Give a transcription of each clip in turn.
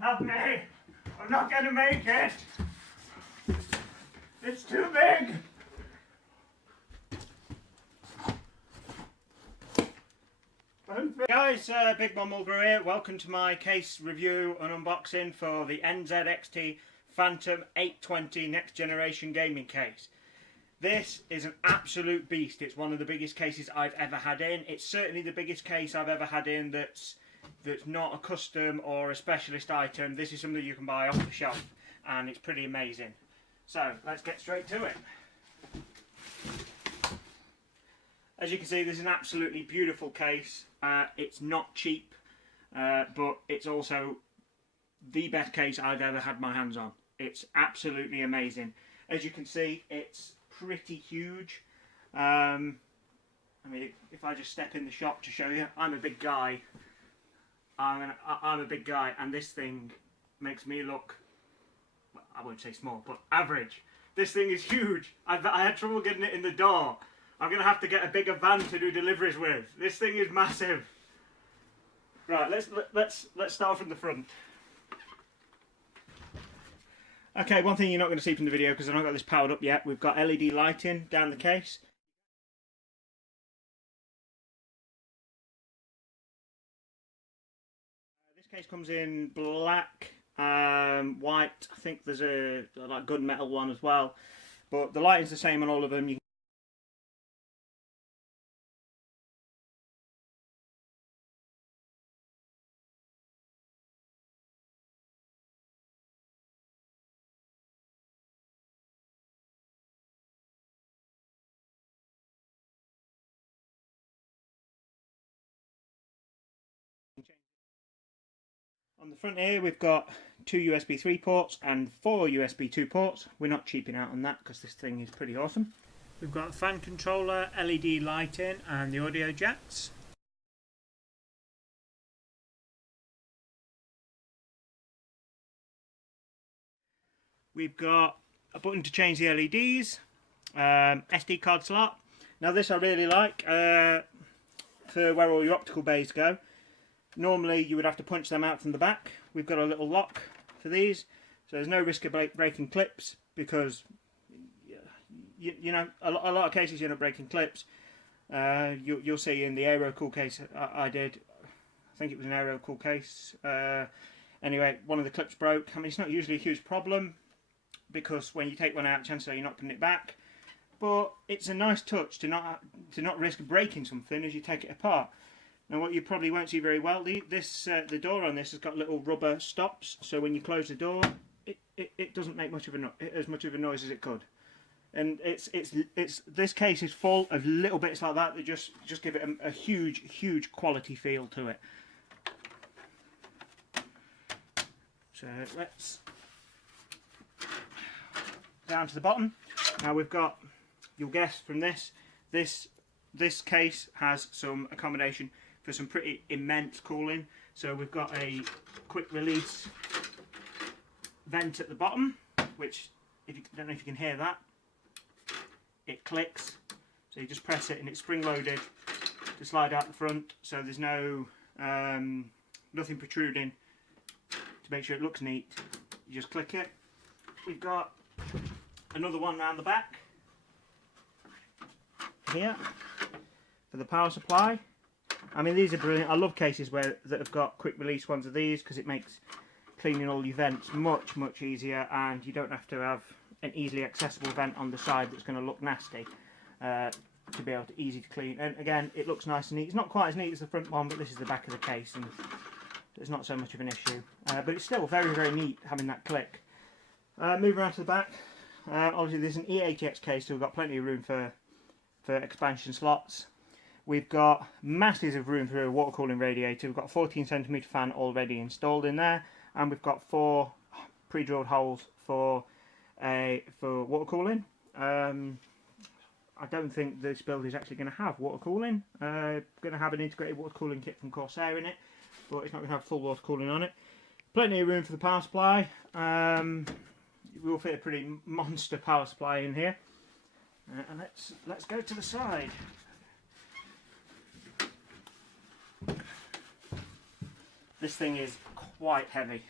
Help me! I'm not going to make it! It's too big! Guys, Big Mom Mulgrew here. Welcome to my case review and unboxing for the NZXT Phantom 820 Next Generation Gaming Case. This is an absolute beast. It's one of the biggest cases I've ever had in. It's certainly the biggest case I've ever had in that's not a custom or a specialist item. This is something you can buy off the shelf and it's pretty amazing. So let's get straight to it. As you can see, this is an absolutely beautiful case. It's not cheap, but it's also the best case I've ever had my hands on. It's absolutely amazing. As you can see, it's pretty huge. I mean, if I just step in the shop to show you, I'm a big guy. I'm a big guy, and this thing makes me look, well, I won't say small, but average. This thing is huge. I had trouble getting it in the door. I'm going to have to get a bigger van to do deliveries with. This thing is massive. Right, let's start from the front. Okay, one thing you're not going to see from the video, because I've not got this powered up yet, we've got LED lighting down the case. This case comes in black, white. I think there's a like gunmetal one as well, but the lighting's the same on all of them. On the front here we've got 2 USB 3 ports and 4 USB 2 ports. We're not cheaping out on that because this thing is pretty awesome. We've got a fan controller, LED lighting and the audio jacks. We've got a button to change the LEDs, SD card slot. Now this I really like for where all your optical bays go. Normally you would have to punch them out from the back. We've got a little lock for these, so there's no risk of breaking clips, because you know, a lot of cases you end up breaking clips. You'll see in the Aero Cool case I did, I think it was an Aero Cool case. Anyway, one of the clips broke. I mean, it's not usually a huge problem, because when you take one out, chances are you're not putting it back. But it's a nice touch to not risk breaking something as you take it apart. Now, what you probably won't see very well, the door on this has got little rubber stops, so when you close the door, it doesn't make as much of a noise as it could. And this case is full of little bits like that just give it a huge quality feel to it. So let's down to the bottom. Now we've got, you'll guess from this case has some accommodation for some pretty immense cooling. So we've got a quick release vent at the bottom, which, if you don't know if you can hear that, it clicks. So you just press it and it's spring loaded to slide out the front, so there's no nothing protruding. To make sure it looks neat, you just click it. We've got another one round the back here for the power supply. I mean, these are brilliant. I love cases that have got quick release ones of these, because it makes cleaning all your vents much easier, and you don't have to have an easily accessible vent on the side that's going to look nasty to be able to easy to clean. And again, it looks nice and neat. It's not quite as neat as the front one, but this is the back of the case, and it's not so much of an issue. But it's still very neat having that click. Move around to the back. Obviously, there's an E80X case, so we've got plenty of room for expansion slots. We've got masses of room for a water cooling radiator. We've got a 14cm fan already installed in there, and we've got 4 pre-drilled holes for water cooling. I don't think this build is actually going to have water cooling. Going to have an integrated water cooling kit from Corsair in it, but it's not going to have full water cooling on it. Plenty of room for the power supply. We'll fit a pretty monster power supply in here. And let's go to the side. This thing is quite heavy.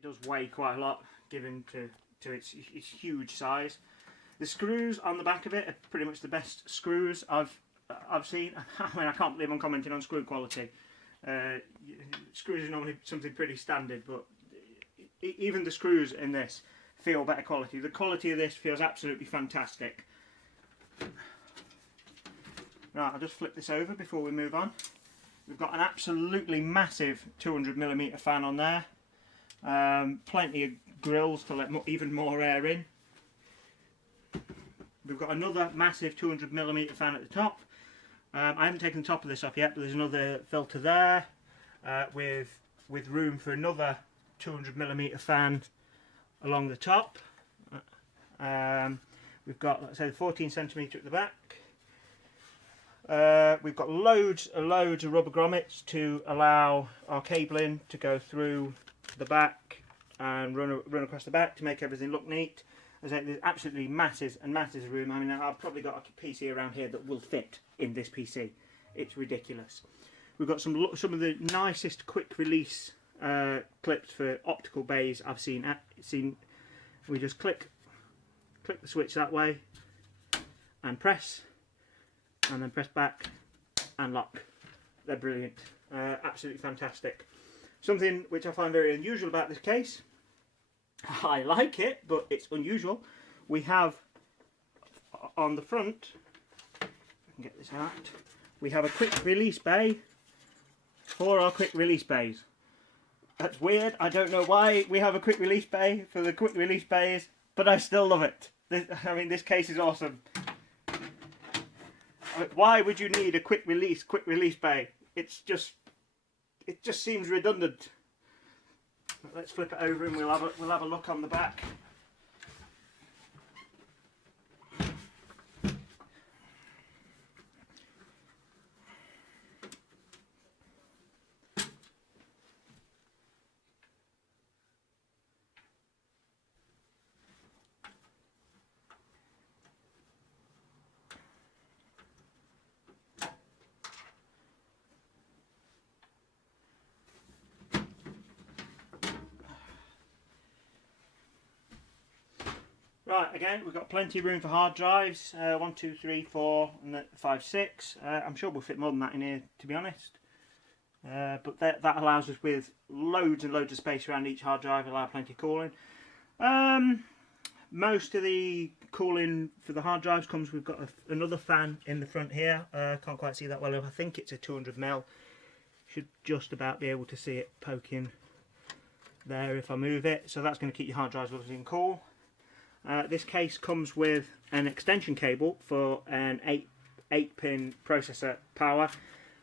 it does weigh quite a lot given to its huge size. The screws on the back of it are pretty much the best screws I've seen. I mean, I can't believe I'm commenting on screw quality. Screws are normally something pretty standard, but even the screws in this feel better quality. The quality of this feels absolutely fantastic. Right, I'll just flip this over before we move on. We've got an absolutely massive 200mm fan on there. Plenty of grills to let even more air in. We've got another massive 200mm fan at the top. I haven't taken the top of this off yet, but there's another filter there with room for another 200mm fan along the top. We've got, let's say, 14cm at the back. We've got loads of rubber grommets to allow our cabling to go through the back and run across the back to make everything look neat. There's absolutely masses and masses of room. I mean, I've probably got a PC around here that will fit in this PC. It's ridiculous. We've got some of the nicest quick release clips for optical bays I've seen. We just click the switch that way and press, and then press back and lock. They're brilliant. Absolutely fantastic. Something which I find very unusual about this case, I like it, but it's unusual. We have on the front, if I can get this out, we have a quick release bay for our quick release bays. That's weird. I don't know why we have a quick release bay for the quick release bays, but I still love it. I mean, this case is awesome. Why would you need a quick release bay? It just seems redundant. Let's flip it over and we'll have a look on the back. Right, again, we've got plenty of room for hard drives. 1, 2, 3, 4, and 5, 6. I'm sure we'll fit more than that in here, to be honest. But that allows us with loads and loads of space around each hard drive, allow plenty of cooling. Most of the cooling for the hard drives comes, we've got another fan in the front here. Can't quite see that well. I think it's a 200mm. Should just about be able to see it poking there if I move it. So that's going to keep your hard drives lovely and cool. This case comes with an extension cable for an 8-pin processor power.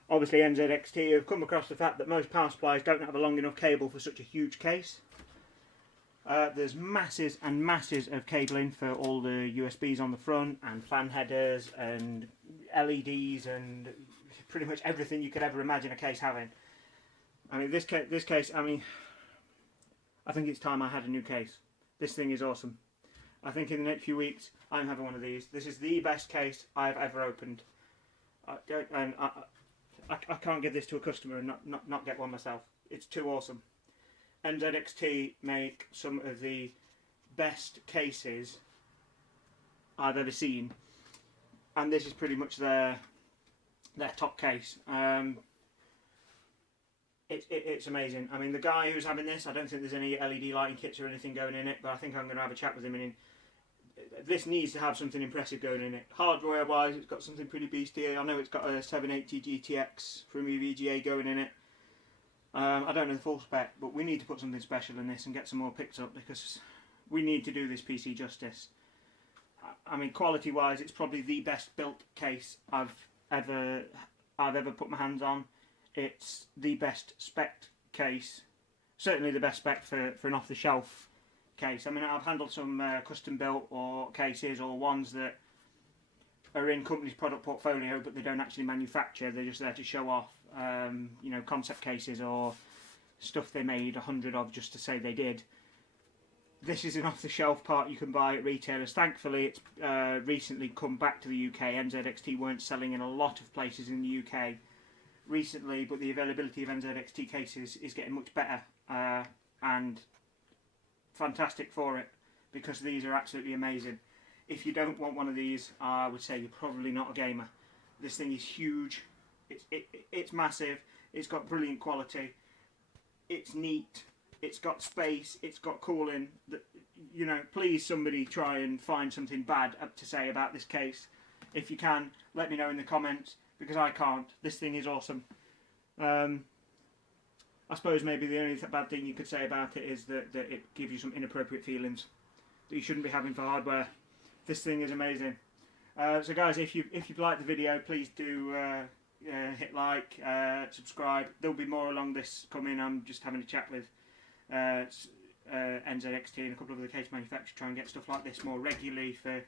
Obviously NZXT have come across the fact that most power supplies don't have a long enough cable for such a huge case. There's masses and masses of cabling for all the USBs on the front, and fan headers and LEDs and pretty much everything you could ever imagine a case having. I mean, this case, I mean, I think it's time I had a new case. This thing is awesome. I think in the next few weeks I'm having one of these. This is the best case I've ever opened. I can't give this to a customer and not get one myself. It's too awesome. NZXT make some of the best cases I've ever seen, and this is pretty much their top case. It's amazing. I mean, the guy who's having this, I don't think there's any LED lighting kits or anything going in it, but I think I'm going to have a chat with him. And this needs to have something impressive going in it. Hardware wise, it's got something pretty beastly. I know it's got a 780 GTX from EVGA going in it. I don't know the full spec, but we need to put something special in this and get some more picked up, because we need to do this PC justice. I mean, quality wise, it's probably the best built case I've ever put my hands on. It's the best spec case, certainly the best spec for an off-the-shelf case. I mean, I've handled some custom-built or cases, or ones that are in company's product portfolio but they don't actually manufacture. They're just there to show off, you know, concept cases or stuff they made 100 of just to say they did. This is an off-the-shelf part you can buy at retailers. Thankfully, it's recently come back to the UK. NZXT weren't selling in a lot of places in the UK recently, but the availability of NZXT cases is getting much better, and fantastic for it, because these are absolutely amazing. If you don't want one of these, I would say you're probably not a gamer. This thing is huge, it's massive, it's got brilliant quality, it's neat, it's got space, it's got cooling. You know, please somebody try and find something bad to say about this case. If you can, let me know in the comments, because I can't. This thing is awesome. I suppose maybe the only bad thing you could say about it is that it gives you some inappropriate feelings that you shouldn't be having for hardware. This thing is amazing. So guys, if you've liked the video, please do hit like, subscribe. There'll be more along this coming. I'm just having a chat with NZXT and a couple of other case manufacturers, try and get stuff like this more regularly for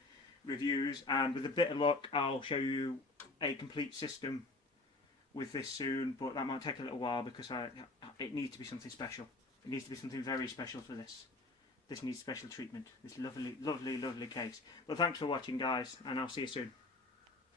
reviews, and with a bit of luck I'll show you a complete system with this soon, but that might take a little while because it needs to be something special. It needs to be something very special for this. This needs special treatment, this lovely, lovely, lovely case. But thanks for watching, guys, and I'll see you soon.